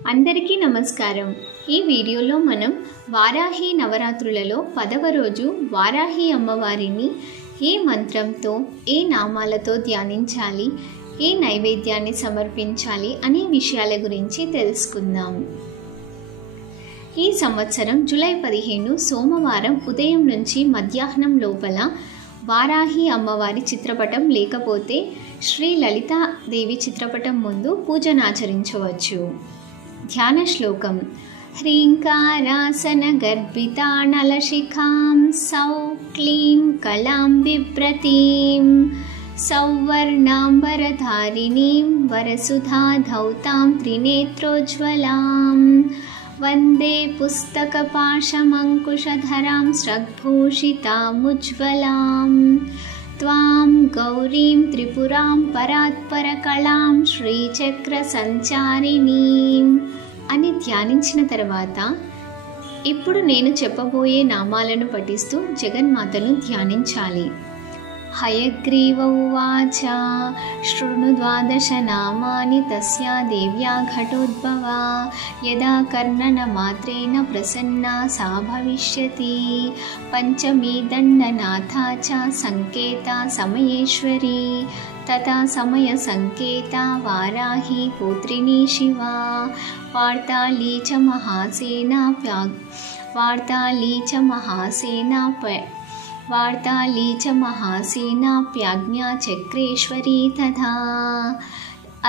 అందరికీ నమస్కారం। ఈ వీడియోలో మనం వారాహి నవరాత్రులలో 10వ రోజు వారాహి అమ్మవారిని ఏ మంత్రంతో ఏ నామాలతో ధ్యానించాలి, ఏ నైవేద్యాన్ని సమర్పించాలి అనే విషయాల గురించి తెలుసుకుందాం। ఈ సంవత్సరం జూలై 15 సోమవారం ఉదయం నుంచి మధ్యాహ్నం లోపల వారాహి అమ్మవారి చిత్రపటం లేకపోతే శ్రీ లలితాదేవి చిత్రపటం ముందు పూజనాచరించవచ్చు। ధ్యాన శ్లోకం హ్రీంకారాసన గర్భితానలశిఖాం సౌ క్లీం కళాం బిభ్రతీం సౌవర్ణాంబరధారిణీం వరసుధా ధౌతాం త్రినేత్రోజ్వలాం వందే పుస్తకపాశమంకుశధరాం స్రగ్భూషితాముజ్వలాం త్వాం గౌరీం త్రిపురాం పరాత్పరకళాం శ్రీచక్ర సంచారిణీం అని ధ్యానించిన తర్వాత ఇప్పుడు నేను చెప్పబోయే నామాలను పఠిస్తూ జగన్మాతను ధ్యానించాలి। హయగ్రీవ ఉవాచ శృణు 12 నామాని తస్యా దేవ్యా ఘటోద్భవా యదా కర్ణనమాత్రేణ ప్రసన్నా సా భవిష్యతి పంచమీ దండనాథా చ సంకేతా సమయేశ్వరీ తథా సమయ సంకేతా వారాహి పుత్రిణీ శివా వార్తాళీ చ మహాసేనాప్యాజ్ఞా చక్రేశ్వరీ తథా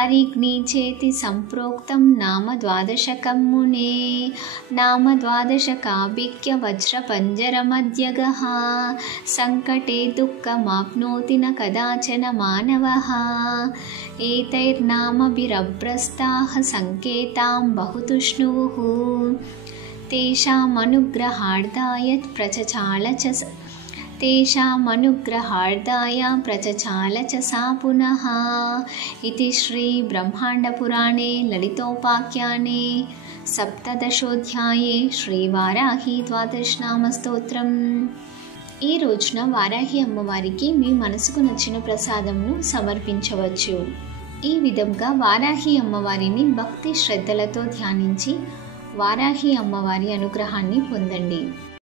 అరిగ్ని చేతి సంప్రోక్తం నామ 12 మునే నామ 12 వజ్రపంజరమధ్యగః సంకటే దుఃఖమాప్నోతి న కదాచన మానవః ఏతైర్నామభిరభ్రస్తాః సంకేతాం బహుతుష్ణుః తేషామనుగ్రహార్థాయ ప్రచచాల చ సా పునః ఇతి శ్రీ బ్రహ్మాండపురాణే లలితోపాఖ్యానే సప్తదశోధ్యాయే శ్రీ వారాహి 12 నామ స్తోత్రం। ఈ రోజున వారాహి అమ్మవారికి మీ మనసుకు నచ్చిన ప్రసాదంను సమర్పించవచ్చు। ఈ విధంగా వారాహి అమ్మవారిని భక్తి శ్రద్ధలతో ధ్యానించి వారాహి అమ్మవారి అనుగ్రహాన్ని పొందండి।